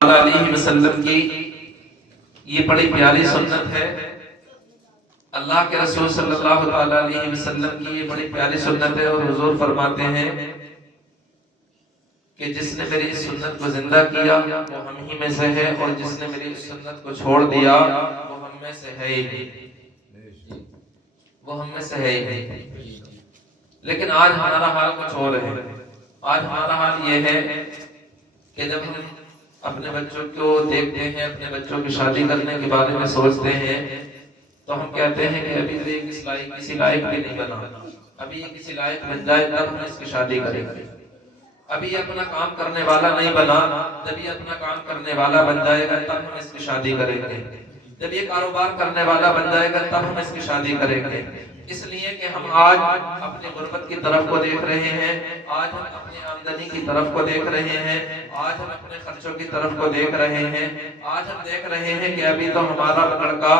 علیہ وسلم کی یہ بڑی پیاری سنت ہے۔ اللہ کے رسول صلی اللہ تعالی علیہ وسلم کی یہ بڑی پیاری سنت ہے، اور حضور فرماتے ہیں کہ جس نے میری اس سنت کو زندہ کیا وہ ہم ہی میں سے ہے، اور جس نے میری اس سنت کو چھوڑ دیا وہ ہم میں سے ہے ہی، وہ ہم میں سے ہے ہی۔ لیکن آج ہمارا حال کچھ اور ہے۔ آج ہمارا حال یہ ہے کہ جب ہم اپنے بچوں کو دیکھتے ہیں، اپنے بچوں کی شادی کرنے کے بارے میں سوچتے ہیں، تو ہم کہتے ہیں کہ ابھی تو یہ کسی لائق بھی نہیں بنا، ابھی یہ کسی لائق بن جائے تب ہم اس کی شادی کریں گے، ابھی یہ اپنا کام کرنے والا نہیں بنا، جب یہ اپنا کام کرنے والا بن جائے گا تب ہم اس کی شادی کریں گے، جب یہ کاروبار کرنے والا بن جائے گا تب ہم اس کی شادی کریں گے۔ اس لیے کہ ہم آج اپنی غربت کی طرف کو دیکھ رہے ہیں، آج ہم اپنی آمدنی کی طرف کو دیکھ رہے ہیں، آج ہم اپنے خرچوں کی طرف کو دیکھ رہے ہیں، آج ہم دیکھ رہے ہیں کہ ابھی تو ہمارا لڑکا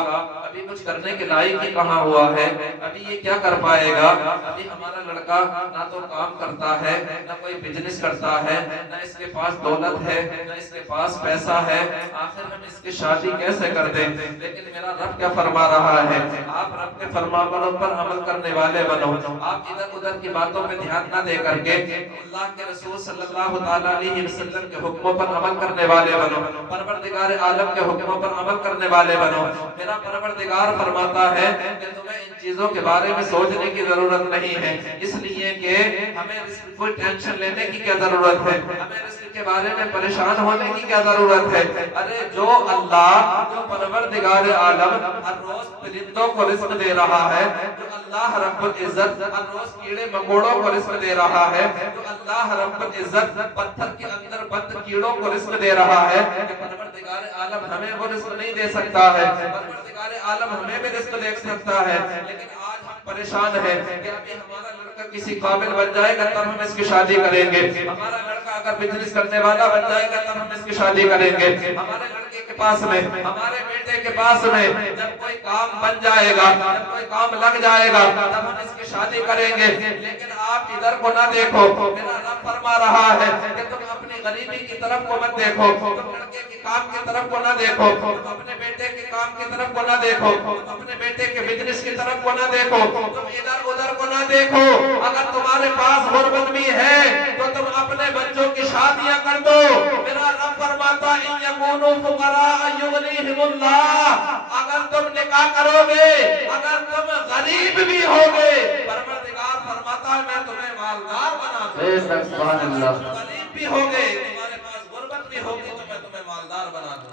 ابھی کچھ کرنے کے لائق ہی کہاں ہوا ہے، ابھی یہ کیا کر پائے گا، ابھی ہمارا لڑکا نہ تو کام کرتا ہے، نہ کوئی بزنس کرتا ہے، نہ اس کے پاس دولت ہے، نہ اس کے پاس پیسہ ہے، آخر ہم اس کی شادی کیسے کر دیں؟ لیکن میرا رب کیا فرما رہا ہے؟ آپ رب کے فرمانوں پر عمل کرنے والے بنو، آپ ادھر ادھر کی باتوں پہ دھیان نہ دے کر کے اللہ کے رسول صلی اللہ تعالی علیہ وسلم کے حکموں پر عمل کرنے والے بنو، پروردگار عالم کے حکموں پر عمل کرنے والے بنو۔ میرا پروردگار فرماتا ہے کہ تمہیں ان چیزوں کے بارے میں سوچنے کی ضرورت نہیں ہے، اس لیے کہ ہمیں رزق کوئی ٹینشن لینے کی کیا ضرورت ہے، ہمیں رزق کے بارے میں پریشان ہونے کی کیا ضرورت ہے۔ ارے جو اللہ، جو پروردگار عالم ہر روز پرندوں کو رزق دے رہا ہے، جو اللہ رب العزت ہر روز کیڑے مکوڑوں کو رزق دے رہا ہے، جو اللہ رب العزت پتھر کے اندر بند کیڑوں کو رزق دے رہا ہے، کہ پروردگار عالم ہمیں وہ رزق نہیں دے سکتا ہے، پروردگار عالم ہمیں بھی رزق دے سکتا ہے، لیکن آج ہم پریشان ہیں کہ ابھی ہمارا لڑکا کسی قابل بن جائے گا تب ہم اس کی شادی کریں گے، ہمارا لڑکا اگر بزنس کرنے والا بن جائے گا تب ہم اس کی شادی کریں گے، ہمارے لڑکے کے پاس میں، ہمارے بیٹے کے پاس میں جب کوئی کام بن جائے گا، جب کوئی کام لگ جائے گا تب ہم اس کی شادی کریں گے۔ لیکن آپ ادھر کو نہ دیکھو، میرا رب فرما رہا ہے کہ تم اپنی غریبی کی طرف کو مت دیکھو، تم لڑکے کے کام کی طرف کو نہ دیکھو، تم اپنے بیٹے کے کام کی طرف کو نہ دیکھو، تم اپنے بیٹے کے بزنس کی طرف کو نہ دیکھو، تم ادھر ادھر کو نہ دیکھو۔ اگر تمہارے پاس غربت بھی ہے تو تم اپنے بچوں کی شادیاں کر دو۔ میرا رب فرماتا ہے ان یکونوا فقراء یغنیہم اللہ، اگر تم نکاح کرو گے، اگر تم غریب بھی ہوگے، پروردگار فرماتا ہے میں تمہیں مالدار بنا دوں۔ سبحان اللہ۔ غریب بھی ہوگے، تمہارے پاس غربت بھی ہوگی تو میں تمہیں مالدار بنا دوں۔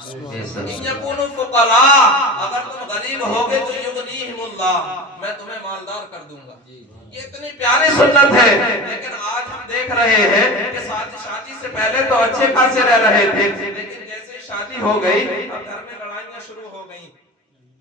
ان یکونوا فقراء، اگر تم غریب ہوگے تو یغنیہم اللہ، میں تمہیں مالدار کر دوں گا۔ یہ اتنی پیاری سنت ہے، لیکن آج ہم دیکھ رہے ہیں کہ شادی سے پہلے تو اچھے خاصے رہ رہے تھے، لیکن جیسے شادی ہو گئی اب گھر میں لڑائیاں شروع ہو گئیں،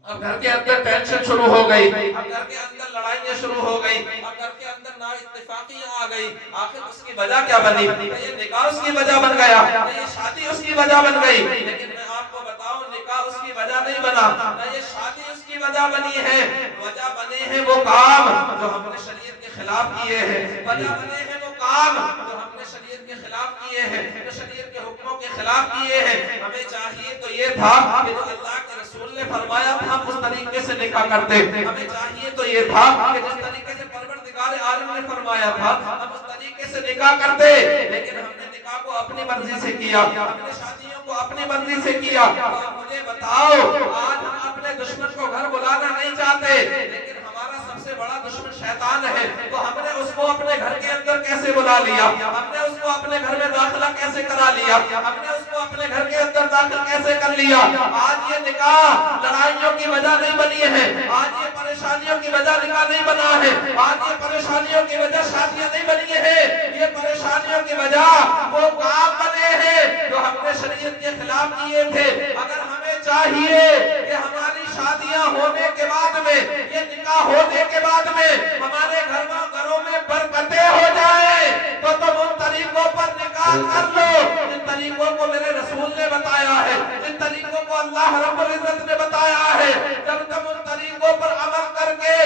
اب گھر کے اندر ٹینشن شروع ہو گئی، اب گھر کے اندر لڑائیاں شروع ہو گئی، اب گھر کے اندر نا اتفاقیاں آ گئی۔ آخر اس کی وجہ کیا بنی؟ یہ نکاح اس کی وجہ بن گیا، یہ شادی اس کی وجہ بن گئی، لیکن میں آپ کو بتاؤں نکاح اس کی وجہ نہیں بنا، نہ یہ شادی اس کی وجہ بنی ہے۔ وجہ بنے ہیں وہ کام جو ہم نے شریعت کے خلاف کیے ہیں، وجہ بنے ہیں وہ کام جو ہم نے شریعت کے خلاف کیے ہیں، جو شریعت کے حکموں کے خلاف کیے ہیں۔ ہمیں چاہیے تو یہ تھا کہ جو اللہ کے رسول نے فرمایا تھا ہم اس طریقے سے نکاح کرتے، ہمیں چاہیے تو یہ تھا کہ جس طریقے سے پروردگار عالم نے فرمایا تھا ہم اس طریقے سے نکاح کرتے، لیکن ہم نے نکاح کو اپنی مرضی سے کیا، ہم نے شادیوں کو اپنی مرضی سے کیا۔ تو مجھے بتاؤ آج ہم اپنے دشمن کو گھر بلانا نہیں چاہتے، لیکن ہمارا سب سے بڑا دشمن شیطان ہے، تو ہم نے اس کو اپنے گھر کے اندر کیسے بلا لیا، ہم نے اس کو اپنے گھر میں داخلہ کیسے کرا لیا، ہم نے اس کو اپنے گھر کے اندر داخل کیسے کر لیا۔ آج یہ نکاح لڑائیوں کی وجہ نہیں بنی ہے، آج یہ پریشانیوں کی وجہ نکاح نہیں بنا ہے، آج یہ پریشانیوں کی وجہ شادیاں نہیں بنی ہے، یہ پریشانیوں کی وجہ وہ کام بنے ہیں جو ہم نے شریعت کے خلاف کیے تھے۔ اگر ہمیں چاہیے کہ ہماری شادیاں ہونے کے بعد میں، یہ نکاح ہونے کے بعد میں ہمارے گھروں میں برکتیں ہو جائیں تو تم ان طریقوں پر نکاح کر لو جن طریقوں کو میرے رسول نے بتایا ہے، جن طریقوں کو اللہ رب العزت نے بتایا ہے۔ جب تم ان طریقوں پر عمل کر کے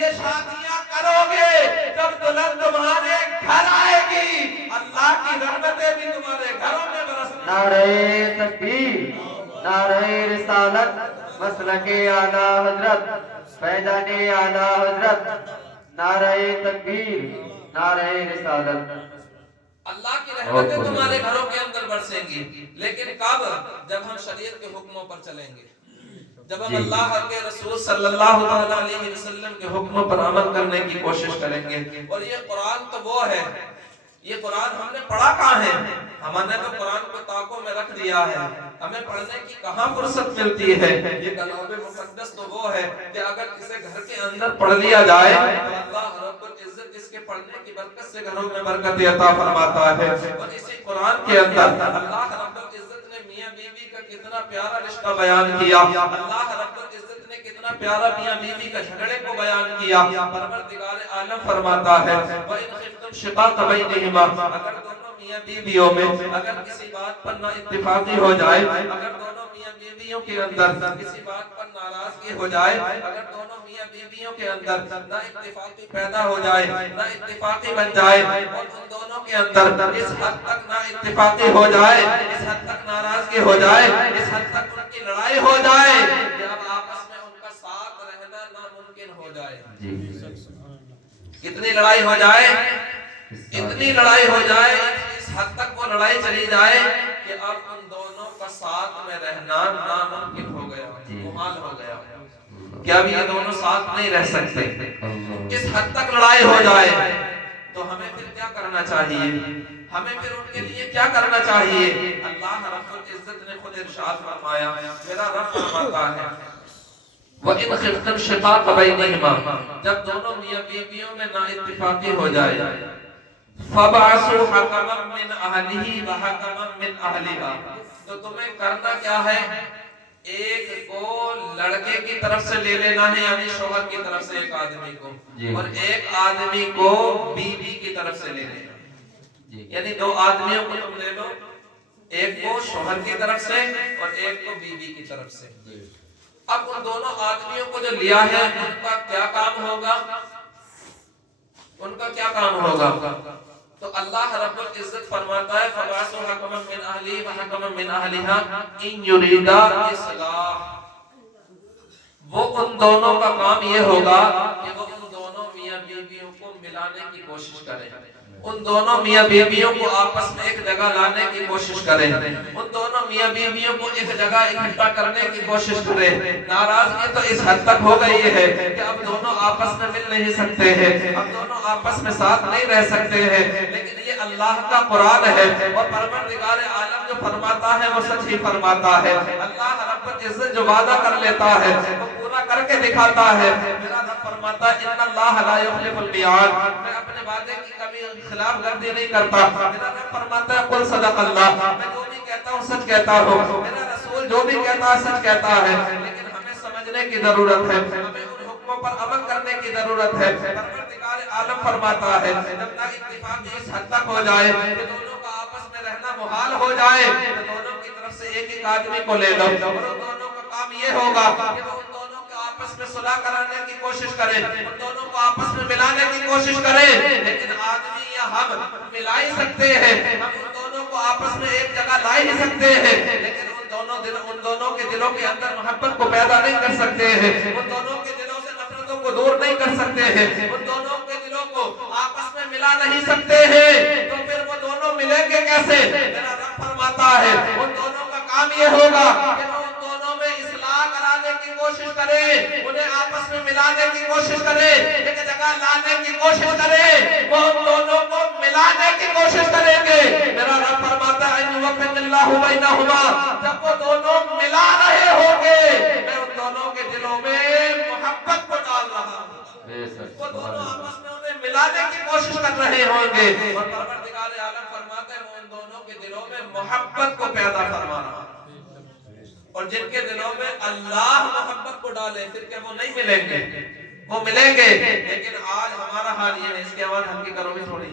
یہ شادیاں کرو گے، جب دلہن تمہارے گھر آئے گی اللہ کی رحمتیں بھی تمہارے گھروں میں برسنے نعرہ تکبیر، نعرہ رسالت، مسلک اعلی حضرت، فیضان اعلی حضرت، نعرہ تکبیر، نعرہ رسالت۔ اللہ کی رحمتیں تمہارے گھروں کے اندر برسیں گی، لیکن کب؟ جب ہم شریعت کے حکموں پر چلیں گے، جب ہم اللہ کے رسول صلی اللہ علیہ وسلم کے حکموں پر عمل کرنے کی کوشش کریں گے۔ اور یہ قرآن تو وہ ہے، یہ قرآن ہم نے پڑھا کہاں ہے؟ ہم نے تو قرآن کو طاقوں میں رکھ دیا ہے، ہمیں پڑھنے کی کہاں فرصت ملتی ہے؟ یہ کلام مقدس تو وہ ہے کہ اگر اسے گھر کے اندر پڑھ لیا جائے تو اللہ رب العزت اس کے پڑھنے کی برکت سے گھروں میں برکت عطا فرماتا ہے۔ اور اسی قرآن کے اندر اللہ رب العزت نے میاں بیوی کا کتنا پیارا رشتہ بیان کیا، اللہ رب العزت نے کتنا پیارا میاں بیوی کا جھگڑے کو بیان کیا۔ پروردگار عالم فرماتا ہے وَإِنْ خِفْتُمْ شِقَاقَ بَيْنِهِمَا، اگر دونوں میاں بیویوں میں اگر کسی بات پر نہ اتفاقی ہو جائے، اگر دونوں میاں بیویوں کے اندر کسی بات پر ناراضگی ہو جائے، اگر دونوں میاں بیویوں کے اندر نہ اتفاقی پیدا ہو جائے، نہ اتفاقی بن جائے، اور ان دونوں کے اندر اس حد تک نہ اتفاقی ہو جائے، اس حد تک ناراضگی ہو جائے، اس حد تک ان کی لڑائی ہو جائے کہ اب آپس میں ان کا ساتھ رہنا ناممکن ہو جائے۔ کتنی لڑائی ہو جائے؟ اتنی لڑائی ہو جائے، اس حد تک وہ لڑائی چلی جائے کہ اب ان دونوں کا ساتھ میں رہنا ناممکن ہو گیا، محال ہو گیا کہ اب یہ دونوں ساتھ نہیں رہ سکتے۔ اس حد تک لڑائی ہو جائے تو ہمیں پھر کیا کرنا چاہیے؟ ہمیں پھر ان کے لیے کیا کرنا چاہیے؟ اللہ رب العزت نے خود ارشاد فرمایا، میرا رب فرماتا ہے وَإِنْ خِفْتُمْ شِقَاقَ بَيْنِهِمَا، جب دونوں میاں بیویوں میں نا اتفاقی ہو جائے فَبَعَثُوا حَكَمًا مِّنْ أَهْلِهِ وَحَكَمًا مِّنْ أَهْلِهَا، تو تمہیں کرنا کیا ہے؟ ایک کو لڑکے کی طرف سے لے لینا ہے، یعنی شوہر کی طرف سے ایک آدمی کو، اور ایک آدمی کو بیوی کی طرف سے لے لینا، یعنی دو آدمیوں کو تم لے لو، ایک کو شوہر کی طرف سے اور ایک کو بیوی کی طرف سے۔ اب ان دونوں آدمیوں کو جو لیا ہے ان کا کیا کام ہوگا؟ ان کا کیا کام ہوگا؟ تو اللہ رب العزت فرماتا ہے فَبَعَثُوا حَكَمًا مِّنْ أَهْلِهِ وَحَكَمًا مِّنْ أَهْلِهَا إِنْ يُرِيدَا إِصْلَاحًا، وہ ان دونوں کا کام یہ ہوگا کہ وہ ان دونوں میاں بیویوں کو ملانے کی کوشش کریں، ان دونوں میاں بیویوں کو آپس میں ایک جگہ لانے کی کوشش کریں، ان دونوں میاں بیویوں کو ایک جگہ اکٹھا کرنے کی کوشش کریں۔ ناراضگی تو اس حد تک ہو گئی ہے کہ اب دونوں آپس میں مل نہیں سکتے ہیں، اب دونوں آپس میں ساتھ نہیں رہ سکتے ہیں، لیکن یہ اللہ کا قرآن ہے اور پروردگار عالم جو فرماتا ہے وہ سچ ہی فرماتا ہے۔ اللہ رب العزت جو وعدہ کر لیتا ہے وہ پورا کر کے دکھاتا ہے۔ میرا رب فرماتا ہے ان اللہ لا یخلف المیعاد، میں اپنے وعدے کی کبھی خلاف ورزی نہیں کرتا۔ میرا رب فرماتا ہے قل صدق اللہ، میں جو بھی کہتا ہوں سچ کہتا ہوں، میرا رسول جو بھی کہتا ہے سچ کہتا ہے، لیکن ہمیں سمجھنے کی ضرورت ہے، ہمیں ان حکموں پر عمل کرنے کی ضرورت ہے۔ پروردگار عالم فرماتا ہے جب نا اتفاق اس حد تک ہو جائے کہ دونوں کا آپس میں رہنا محال ہو جائے تو دونوں کی طرف سے ایک ایک آدمی کو لے لو، اور ان دونوں کا کام یہ ہوگا کہ وہ ان دونوں کے آپس میں صلح کرانے کی کوشش کرے، ان دونوں کو آپس میں ملانے کی کوشش کرے، لیکن آدمی یا ہم ملا ہی سکتے ہیں، ہم ان دونوں کو آپس میں ایک جگہ لا ہی سکتے ہیں، لیکن ان دونوں کے دلوں کے اندر محبت کو پیدا نہیں کر سکتے ہیں، ان دونوں کے دلوں سے نفرتوں کو دور نہیں کر سکتے ہیں، ان دونوں کے دلوں کو آپس میں ملا نہیں سکتے ہیں، تو پھر وہ دونوں ملیں گے کیسے؟ میرا رب فرماتا ہے ان دونوں کا کام یہ ہوگا کہ وہ ان دونوں میں اصلاح کرانے کی کوشش کرے، انہیں آپس میں ملانے کی کوشش کرے، ایک جگہ لانے کی کوشش کرے، وہ ان دونوں کو ملانے کی کوشش کریں گے۔ میرا رب فرماتا ہے یوفق اللہ بینہما، جب وہ دونوں ملا رہے ہوں گے میں ان دونوں کے دلوں میں محبت کو ڈال رہا ہوں، وہ دونوں آپس میں انہیں ملانے کی کوشش کر رہے ہوں گے، اور پروردگار عالم فرماتے ہیں وہ ان دونوں کے دلوں میں محبت کو پیدا فرما رہا ہے۔ اور جن کے دلوں میں اللہ محبت کو ڈالے پھر کہ وہ نہیں ملیں گے، وہ ملیں گے، لیکن آج ہمارا حال یہ ہے، اس کی آواز ہلکی کرو گے تھوڑی،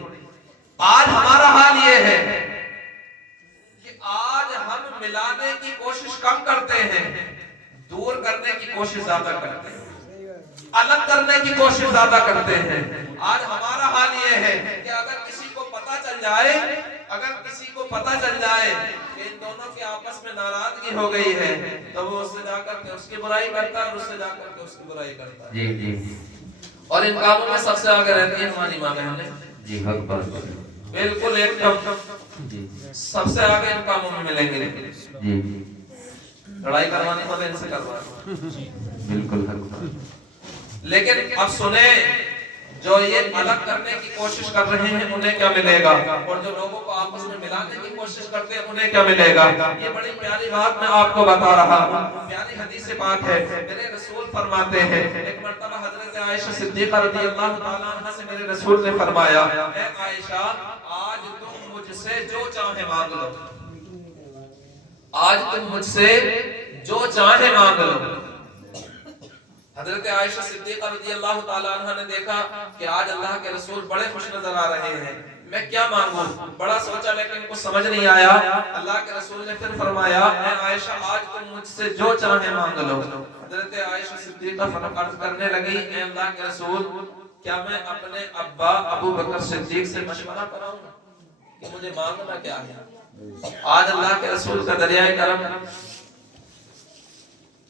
آج ہمارا حال یہ ہے کہ آج ہم ملانے کی کوشش کم کرتے ہیں، دور کرنے کی کوشش زیادہ کرتے ہیں، الگ کرنے کی کوشش زیادہ کرتے ہیں۔ آج ہمارا حال یہ ہے کہ اگر کسی کو پتہ چل جائے کہ ان دونوں کی آپس میں ناراضگی ہو گئی ہے تو وہ اس سے جا کر کے اس کی برائی کرتا ہے اور اس سے جا کر کے اس کی برائی کرتا ہے. جی جی اور ان کاموں میں سب سے آگے رہتی ہے ہماری ماں بہنیں. جی حق بات ہے. بالکل ایک دم جی سب سے آگے ان کاموں میں ملیں گے. جی لڑائی کروانے والے ان سے کروانا. بالکل حق بات. لیکن اب سنیں جو یہ الگ کرنے کی کوشش کر رہے ہیں انہیں کیا ملے گا اور جو لوگوں کو آپس میں ملانے کی کوشش کرتے ہیں انہیں کیا ملے گا. یہ بڑی پیاری بات میں آپ کو بتا رہا ہوں. پیاری حدیث پاک ہے. میرے رسول فرماتے ہیں ایک مرتبہ حضرت عائشہ صدیقہ رضی اللہ تعالیٰ عنہ سے میرے رسول نے فرمایا اے عائشہ آج تم مجھ سے جو چاہے مانگ لو. آج تم مجھ سے جو چاہے مانگ لو. حضرت عائشہ صدیقہ رضی اللہ تعالیٰ عنہ نے دیکھا کہ آج اللہ کے رسول بڑے خوش نظر آ رہے ہیں, میں کیا مانگوں. بڑا سوچا لیکن کو سمجھ نہیں آیا. اللہ کے رسول نے پھر فرمایا اے عائشہ آج تم مجھ سے جو چاہے مانگ لو. حضرت عائشہ صدیقہ عرض کرنے لگی اے اللہ کے رسول کیا میں اپنے ابا ابو بکر صدیق سے مشورہ کراؤں کہ مجھے مانگنا کیا ہے. آج اللہ کے رسول کا دریائے کرم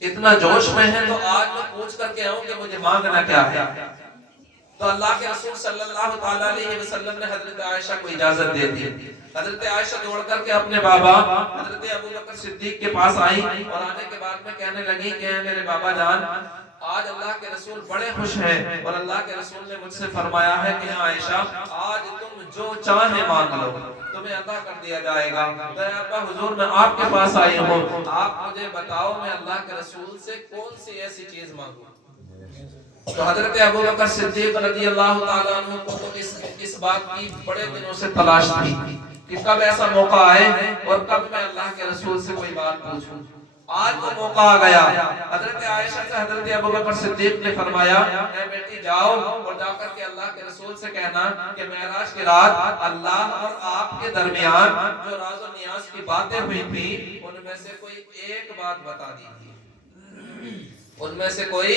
اتنا جوش میں ہے تو آج میں پوچھ کر کے آؤں کہ مجھے مانگنا کیا ہے. تو اللہ کے رسول صلی اللہ تعالیٰ علیہ وسلم نے حضرت عائشہ کو اجازت دے دی. حضرت عائشہ دوڑ کر کے اپنے بابا حضرت ابو بکر صدیق کے پاس آئی اور آنے کے بعد میں کہنے لگی کہ میرے بابا جان آج اللہ کے رسول بڑے خوش ہیں اور اللہ کے رسول نے مجھ سے فرمایا ہے کہ عائشہ آج تم جو چاہے مانگ لو تمہیں عطا کر دیا جائے گا. تو ابا حضور میں آپ کے پاس آئی ہوں, آپ مجھے بتاؤ میں اللہ کے رسول سے کون سی ایسی چیز مانگوں. تو حضرت ابو بکر صدیق رضی اللہ تعالیٰ عنہ کو تو اس بات کی بڑے دنوں سے تلاش تھی کہ کب ایسا موقع آئے اور کب میں اللہ کے رسول سے کوئی بات پوچھوں. آج وہ موقع آ گیا. حضرت عائشہ سے حضرت ابو بکر صدیق نے فرمایا اے بیٹی جاؤ اور جا کر کے اللہ کے رسول سے کہنا کہ معراج کی رات اللہ اور آپ کے درمیان جو راز و نیاز کی باتیں ہوئی تھی ان میں سے کوئی ایک بات بتا دیجیے. ان میں سے کوئی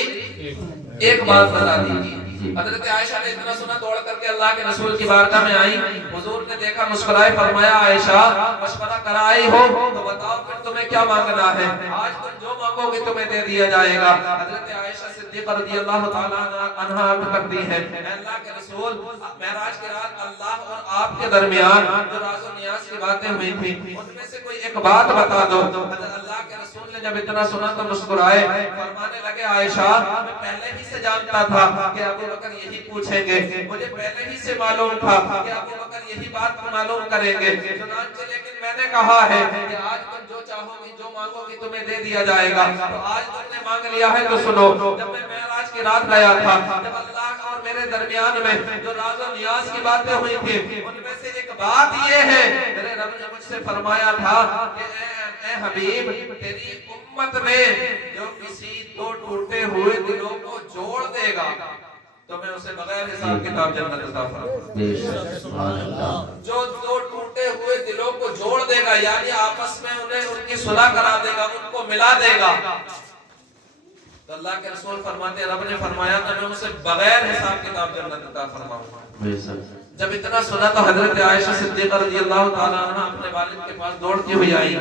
ایک بات بتا دیجیے. حضرت عائشہ نے اتنا سنا دوڑ کر کے اللہ کے رسول کی بارگاہ میں آئی. حضور نے دیکھا مسکرائے فرمایا عائشہ مشورہ کرائی ہو تو بتاؤ پھر تمہیں کیا مانگنا ہے. آج تم جو مانگو گے تمہیں دے دیا جائے گا. حضرت عائشہ صدیقہ رضی اللہ تعالیٰ عنہ عرض کرتی ہے اے اللہ کے رسول معراج کی رات اللہ اور آپ کے درمیان جو راز و نیاز کی باتیں ہوئی تھی ان میں سے کوئی ایک بات بتا دو. اللہ کے رسول نے جب اتنا سنا تو مسکرائے فرمانے لگے عائشہ میں پہلے ہی سے جانتا تھا کہ ابو بکر یہی پوچھیں گے. مجھے پہلے ہی سے معلوم تھا کہ ابو بکر یہی بات معلوم کریں گے. چنانچہ لیکن میں نے کہا ہے کہ آج تم جو چاہو گی جو مانگو گی تمہیں دے دیا جائے گا. تو آج تم نے مانگ لیا ہے تو سنو. جب میں معراج کی رات گیا تھا جب اللہ اور میرے درمیان میں جو راز و نیاز کی باتیں ہوئی تھی ان میں سے ایک بات یہ ہے میرے رب نے مجھ سے فرمایا تھا کہ اے حبیب تیری امت میں جو کسی دو ٹوٹے ہوئے دلوں کو جوڑ دے گا تو میں اسے بغیر حساب کتاب جنت عطا فرماؤں. جو دو ٹوٹے ہوئے دلوں کو جوڑ دے گا یعنی آپس میں انہیں ان کی صلح کرا دے گا ان کو ملا دے گا. تو اللہ کے رسول فرماتے رب نے فرمایا کہ میں اسے بغیر حساب کتاب جنت عطا فرماؤں. جب اتنا سنا تو حضرت عائشہ صدیقہ رضی اللہ تعالیٰ عنہ اپنے والد کے پاس دوڑتی ہوئی آئی.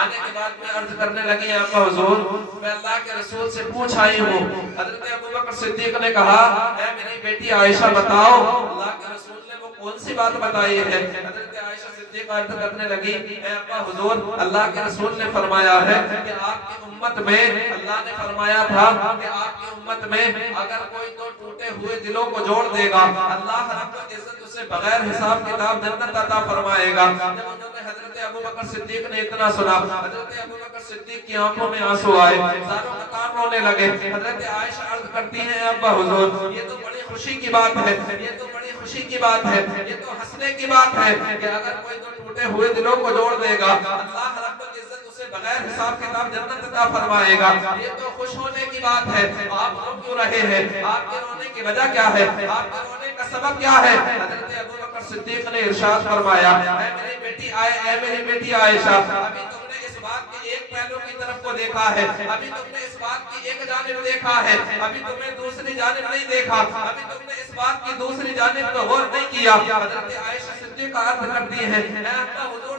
آنے کے بعد میں عرض کرنے لگی آقا حضور میں اللہ کے رسول سے پوچھ آئی ہوں. حضرت ابو بکر صدیق نے کہا اے میری بیٹی عائشہ بتاؤ اللہ کے رسول نے وہ کون سی بات بتائی ہے. حضرت عائشہ صدیقہ عرض کرنے لگی اے آقا حضور اللہ کے رسول نے فرمایا ہے کہ آپ کی امت میں اللہ نے فرمایا تھا کہ آپ کی امت میں اگر کوئی تو ٹوٹے ہوئے دلوں کو جوڑ دے گا اللہ رب العزت اسے بغیر حساب کتاب جنت عطا فرمائے گا. جب حضرت ابو بکر صدیق نے اتنا سنا حضرت ابو بکر صدیق کی آنکھوں میں آنسو آئے زاروں قطار رونے لگے. حضرت عائشہ عرض کرتی ہیں ابا حضور یہ تو بڑی خوشی کی بات ہے یہ تو بڑی خوشی کی بات ہے یہ تو ہنسنے کی بات ہے کہ اگر کوئی تو ٹوٹے ہوئے دلوں کو جوڑ دے گا اللہ رب العزت اسے بغیر حساب کتاب جنت عطا فرمائے گا. یہ تو خوش ہونے کی بات ہے. آپ رو کیوں رہے ہیں؟ آپ کے رونے کی وجہ کیا ہے؟ آپ کے رونے کا سبب کیا ہے؟ حضرت ابو بکر صدیق نے ارشاد فرمایا اے میری بیٹی عائشہ ابھی تم نے اس بات کے ایک پہلو کی طرف کو دیکھا ہے ابھی تم نے اس بات کی ایک جانب دیکھا ہے ابھی تم نے دوسری جانب نہیں دیکھا ابھی تم نے اس بات کی دوسری جانب کو غور نہیں کیا. حضرت عائشہ صدیقہ عرض کرتی ہیں اے اللہ حضور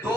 2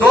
2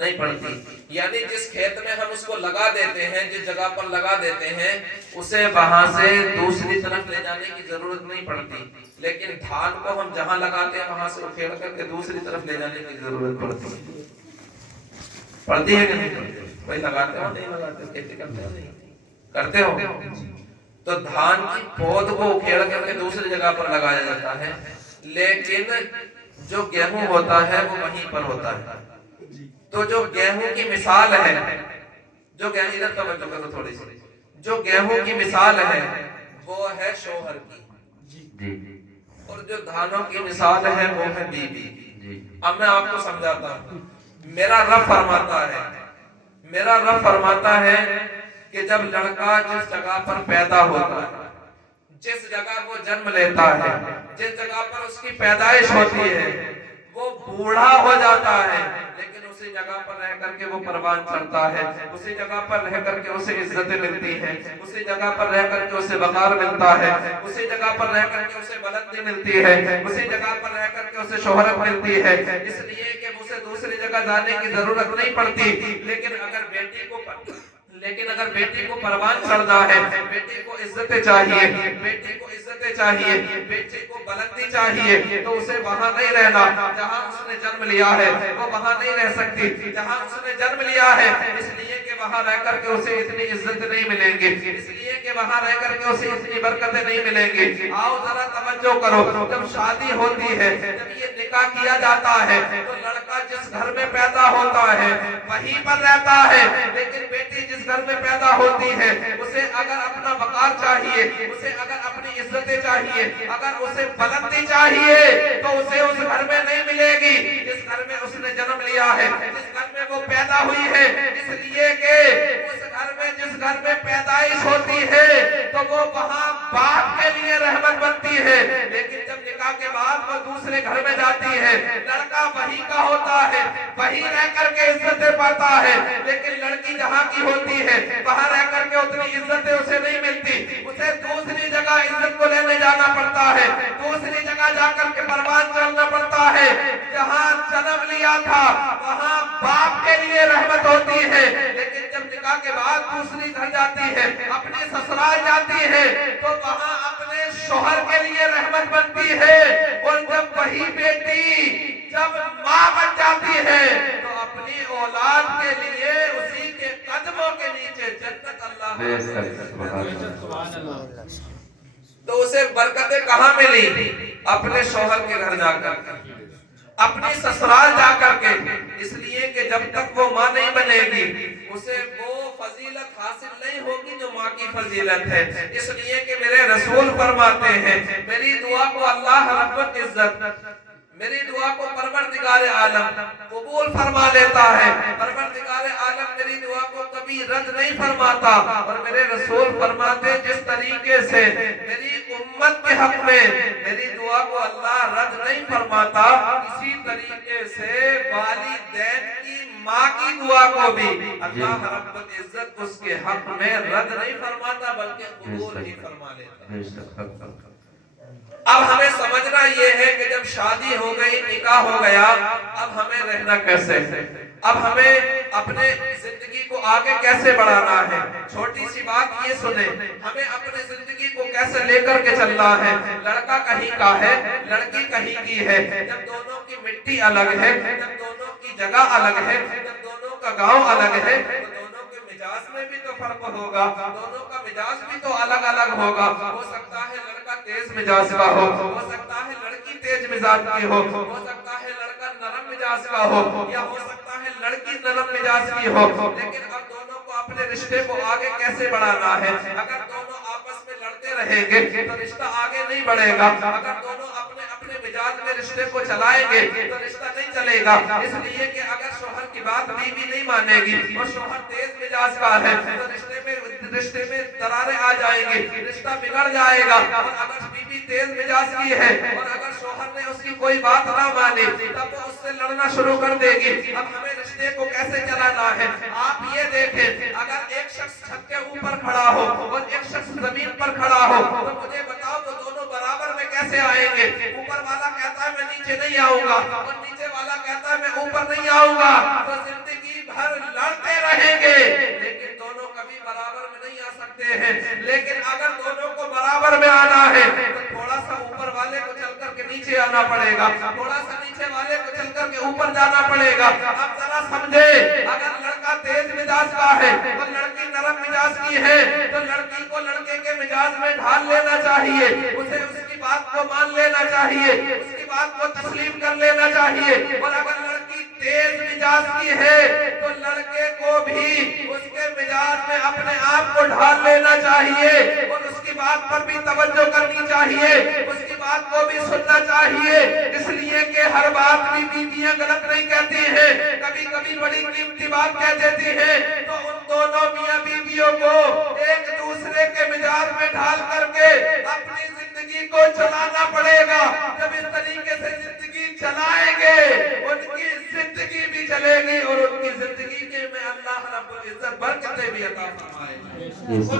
نہیں پڑتی. یعنی جس کھیت میں ہم اس کو لگا دیتے ہیں, جس جگہ پر لگا دیتے ہیں, اسے وہاں سے دوسری طرف لے جانے کی ضرورت نہیں پڑتی. لیکن دھان کو ہم جہاں لگاتے ہیں وہاں سے اکھیڑ کر کے دوسری طرف لے جانے کی ضرورت پڑتی ہے کہ نہیں پڑتی؟ بھائی لگاتے ہو نہیں لگاتے ہو, کھیتی کرتے ہو نہیں کرتے ہو؟ تو دھان کی پود کو اکھیڑ کر کے دوسری جگہ پر لگایا جاتا ہے, لیکن جو گیہوں ہوتا ہے وہ وہیں پر ہوتا ہے. تو جو گیہوں کی مثال ہے, جو گیہوں ادھر توجہ کرو تھوڑی سی, جو گیہوں کی مثال ہے وہ ہے شوہر کی, اور جو دھانوں کی مثال ہے وہ ہے بیوی. اب میں آپ کو سمجھاتا ہوں. میرا رب فرماتا ہے کہ جب لڑکا جس جگہ پر پیدا ہوتا ہے, جس جگہ وہ جنم لیتا ہے, جس جگہ پر اس کی پیدائش ہوتی ہے, وہ بوڑھا ہو جاتا ہے, لیکن اسی جگہ پر رہ کر کے وہ پروان چڑھتا ہے, اسی جگہ پر رہ کر کے اسے عزتیں ملتی ہیں, اسی جگہ پر رہ کر کے اسے وقار ملتا ہے, اسی جگہ پر رہ کر کے اسے بلندی ملتی ہے, اسی جگہ پر رہ کر کے اسے شہرت ملتی ہے, اس لیے کہ اسے دوسری جگہ جانے کی ضرورت نہیں پڑتی. لیکن اگر بیٹی کو پروان چڑھنا ہے, بیٹی کو عزتیں چاہیے, بیٹی کو بلندی چاہیے, تو اسے وہاں نہیں رہنا جہاں اس نے جنم لیا ہے, وہ وہاں نہیں رہ سکتی جہاں اس نے جنم لیا ہے, اس لیے کہ وہاں رہ کر کے اسے اتنی عزت نہیں ملیں گی, اس لیے کہ وہاں رہ کر کے اسے اتنی برکتیں نہیں ملیں گی. آؤ ذرا توجہ کرو, جب شادی ہوتی ہے, جب یہ نکاح کیا جاتا ہے, تو لڑکا جس گھر میں پیدا ہوتا ہے وہیں پر رہتا ہے, لیکن بیٹی جس گھر میں پیدا ہوتی ہے اسے اگر اپنا وقار چاہیے, اسے اگر اپنی عزتیں چاہیے, اگر اسے بلندی چاہیے, تو اسے اس گھر میں نہیں ملے گی جس گھر میں اس نے جنم لیا ہے, جس گھر میں وہ پیدا ہوئی ہے. اس لیے کہ اس گھر میں جس گھر میں پیدائش ہوتی ہے تو وہ وہاں باپ کے لیے رحمت بنتی ہے, لیکن جب نکاح کے بعد وہ دوسرے گھر میں جاتی ہے, لڑکا وہی کا ہوتا ہے, وہی رہ کر کے عزتیں پاتا ہے, لیکن لڑکی جہاں کی ہوتی ہے وہاں رہ کر کے اتنی عزتیں اسے نہیں ملتی, اسے دوسری جگہ عزت کو لینے جانا پڑتا ہے, دوسری جگہ جا کر کے پروان چڑھنا پڑتا ہے. جہاں جنم لیا تھا وہاں باپ کے لیے رحمت ہوتی ہے, لیکن جب نکاح کے بعد دوسری گھر جاتی ہے, اپنے سسرال جاتی ہے, تو وہاں اپنے شوہر کے لیے رحمت بنتی ہے. اور جب وہی بیٹی جب ماں بن جاتی ہے تو اپنی اولاد کے لیے اسی کے قدموں کے نیچے جنت اللہ. تو اسے برکتیں کہاں ملی؟ اپنے شوہر کے گھر جا کر کے, اپنی سسرال جا کر کے. اس لیے کہ جب تک وہ ماں نہیں بنے گی اسے وہ فضیلت حاصل نہیں ہوگی جو ماں کی فضیلت ہے. اس لیے کہ میرے رسول فرماتے ہیں, میری دعا کو اللہ رب العزت, میری دعا کو پروردگار عالم قبول فرما لیتا ہے. پروردگار عالم میری دعا کو کبھی رد نہیں فرماتا, اور میرے رسول فرماتے جس طریقے سے میری امت کے حق میں میری دعا کو اللہ رد نہیں فرماتا, اسی طریقے سے والدین کی ماں کی دعا کو بھی اللہ رب العزت اس کے حق میں رد نہیں فرماتا بلکہ قبول ہی فرما لیتا. اب ہمیں سمجھنا یہ ہے کہ جب شادی ہو گئی, نکاح ہو گیا, اب ہمیں رہنا کیسے, اب ہمیں اپنے زندگی کو آگے کیسے بڑھانا ہے. چھوٹی سی بات یہ سنیں, ہمیں اپنے زندگی کو کیسے لے کر کے چلنا ہے. لڑکا کہیں کا ہے, لڑکی کہیں کی ہے, جب دونوں کی مٹی الگ ہے, جب دونوں کی جگہ الگ ہے, جب دونوں کا گاؤں الگ ہے, تو دونوں کے مزاج میں بھی تو فرق ہوگا, دونوں کا مزاج بھی تو الگ الگ ہوگا. ہو سکتا ہے لڑکا تیز مزاج کا ہو سکتا ہے لڑکی تیز مزاج کی ہو سکتا ہے لڑکا نرم مزاج کا ہو, یا ہو سکتا ہے لڑکی نرم مزاج کی ہو. لیکن اب دونوں کو اپنے رشتے کو آگے کیسے بڑھانا ہے. اگر دونوں آپس میں لڑتے رہیں گے تو رشتہ آگے نہیں بڑھے گا. اگر دونوں اپنے اپنے مزاج میں رشتے کو چلائیں گے تو رشتہ نہیں چلے گا. اس لیے کہ اگر شوہر کی بات بیوی نہیں مانے گی اور شوہر تیز مزاج کا ہے تو رشتے میں دراریں آ جائیں گی, رشتہ بگڑ جائے گا. اور اگر بیوی تیز مزاج کی ہے اور اگر شوہر نے اس کی کوئی بات نہ مانی تب وہ اس سے لڑنا شروع کر دے گی. اب ہمیں رشتے کو کیسے چلانا ہے. آپ یہ دیکھیں, اگر ایک شخص چھت کے اوپر کھڑا ہو اور ایک شخص زمین پر کھڑا ہو تو مجھے بتاؤ وہ دونوں برابر میں کیسے آئیں گے. اوپر والا کہتا ہے میں نیچے نہیں آؤں گا اور نیچے والا کہتا ہے میں اوپر نہیں آؤں گا. تو زندگی سکتے ہیں، لیکن اگر دونوں کو برابر میں آنا ہے تو تھوڑا سا اوپر والے کو چل کر کے نیچے آنا پڑے گا، تھوڑا سا نیچے والے کو چل کر کے اوپر جانا پڑے گا۔ اب ذرا سمجھے، اگر لڑکا تیز مزاج کا ہے اور لڑکی نرم مزاج کی ہے تو لڑکی کو لڑکے کے مزاج میں ڈھال لینا چاہیے، اسے اس کی بات کو مان لینا چاہیے، اس کی بات کو تسلیم کر لینا چاہیے۔ اور اگر لڑکی تیز مزاج کی ہے تو لڑکے کو بھی اس کے مزاج میں اپنے آپ کو ڈھال لینا چاہیے اور اس کی بات پر بھی توجہ کرنی چاہیے، اس کی بات کو بھی سننا چاہیے۔ اس لیے کہ ہر بات بھی بیویاں غلط نہیں کہتی ہیں، کبھی کبھی بڑی قیمتی بات کہہ دیتی ہیں، تو ان دونوں میاں بیویوں کو ایک دوسرے کے مزاج میں ڈھال کر کے اپنی زندگی کو چلانا پڑے گا۔ جب اس طریقے سے زندگی چلائیں گے ان کی زندگی بھی چلے گی اور ان کی زندگی کے میں اللہ رب العزت برکتیں بھی عطا فرمائے گا۔